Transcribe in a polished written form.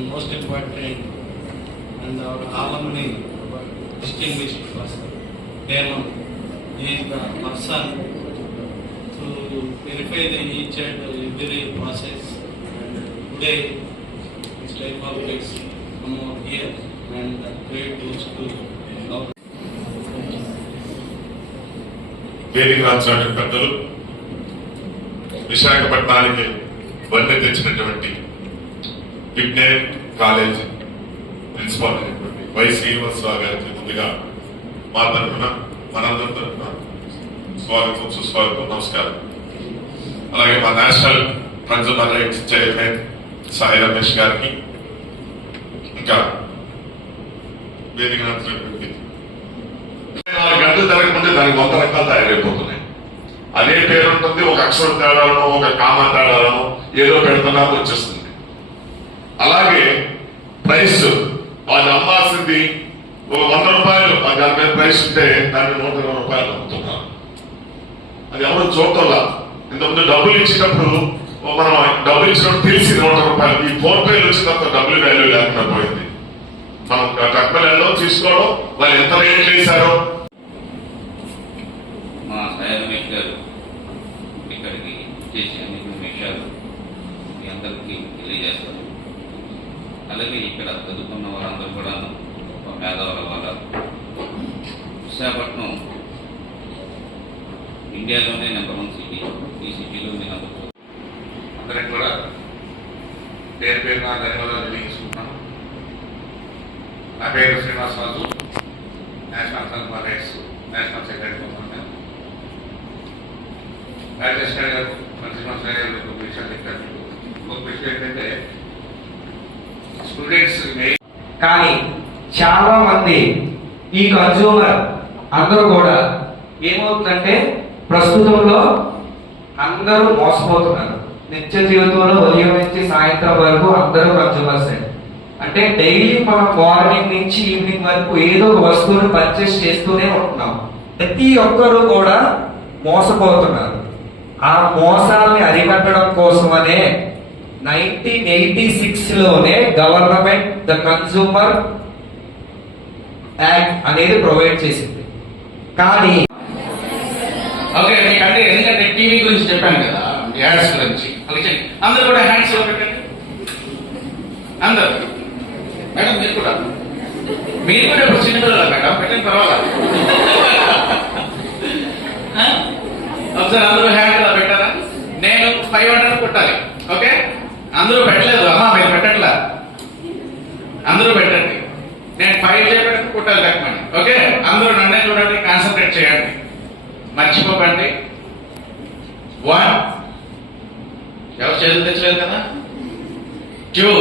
and most important, and our alumni, our distinguished person, Demon, he is the person to verify the each and every process. And today, this type of things come over here and great tools to our వేదిక రాసినటువంటి పెద్దలు, విశాఖపట్నానికి వన్నె తెచ్చినటువంటి Vignan college principal అయినటువంటి why Srinivasarao గారికి ముందుగా మా తరఫున మనందరి తరఫున స్వాగతం, సుస్వాగతం, నమస్కారం. అలాగే మా national consumer rights chairman Sai Ramesh గారికి, ఇంకా వేదిక రాసినటువంటి 4 గంటలు జరగకుంటే దానికి 100 రకాలు తయారైపోతున్నాయి. అదే పేరు ఉంటుంది, ఒక అక్షరం తేడాలను, ఒక కామా తేడాలను ఏదో పెడుతున్నారు, వచ్చేస్తుంది. అలాగే ప్రైస్ వాళ్ళు అమ్మాల్సింది ఒక 100 రూపాయలు, దాని మీద ప్రైస్ ఉంటే దాన్ని 120 రూపాయలు అమ్ముతున్నారు. అది ఎవరు చూడటంలా. ఇంతకుముందు డబ్బులు ఇచ్చేటప్పుడు మనం డబ్బులు ఇచ్చినప్పుడు తెలిసి 100 రూపాయలు, ఈ 4 పేలు వచ్చిన తర్వాత డబ్బులు వాల్యూ లేకుండా పోయింది. మనం కట్మలలో తీసుకోవడం, వాళ్ళు ఎంత రేట్లు వేశారో. మా సాయి రమేష్ గారు ఇక్కడికి చేసి అనేక విషయాలు మీ అందరికీ తెలియజేస్తారు. అలాగే ఇక్కడ చదువుకున్న వారందరూ కూడా మేధావుల వాళ్ళ విశాఖపట్నం ఇండియాలోనే నెంబర్ 1 సిటీ. ఈ సిటీలో నేను అందరికి కూడా పేరు పేరున ధన్యవాదాలు తెలియజేసుకుంటున్నాను. నా పేరు Srinivasaraju, national consumer rights national secretary ఉన్నాను. రాజేష్ గారు శ్రీనివాస గారు ఒక విషయం చెప్పారు. ఒక విషయం ఏంటంటే స్టూడెంట్స్ కానీ చాలా మంది ఈ కన్జ్యూమర్ అందరూ కూడా ఏమవుతుందంటే ప్రస్తుతంలో అందరూ మోసపోతున్నారు. నిత్య జీవితంలో ఉదయం నుంచి సాయంత్రం వరకు అందరూ కన్జ్యూమర్స్. అంటే డైలీ మనం మార్నింగ్ నుంచి ఈవినింగ్ వరకు ఏదో ఒక వస్తువుని పర్చేస్ చేస్తూనే ఉంటున్నాం. ప్రతి ఒక్కరూ కూడా మోసపోతున్నారు. ఆ మోసాలని అరికట్టడం కోసమనే 1986లోనే గవర్నమెంట్ ద కన్జ్యూమర్ యాక్ట్ అనేది ప్రొవైడ్ చేసింది. కానీ ఓకే, మీకంటే ఎందుకంటే టీవీ గురించి చెప్పాను కదా, యాడ్స్ గురించి. అలాగే అందరూ కూడా హ్యాండ్స్ పెట్టండి. అందరూ మేడం, మీరు కూడా ఇప్పుడు చిన్నపిల్లల మేడం పెట్టండి, పర్వాలేదు. ఒకసారి అందరూ హ్యాండ్ ఇలా పెట్టారా? నేను 500 కొట్టాలి. ఓకే, అందరూ పెట్టలేదు. అమ్మా మీరు పెట్టట్లా, అందరూ పెట్టండి. నేను 5 చేయడానికి కొట్టాలి లెక్కమని. ఓకే, అందరూ నన్నే చూడండి, కాన్సన్ట్రేట్ చేయండి, మర్చిపోకండి. 1, ఎవరు చేతులు తెచ్చలేదు కదా. 2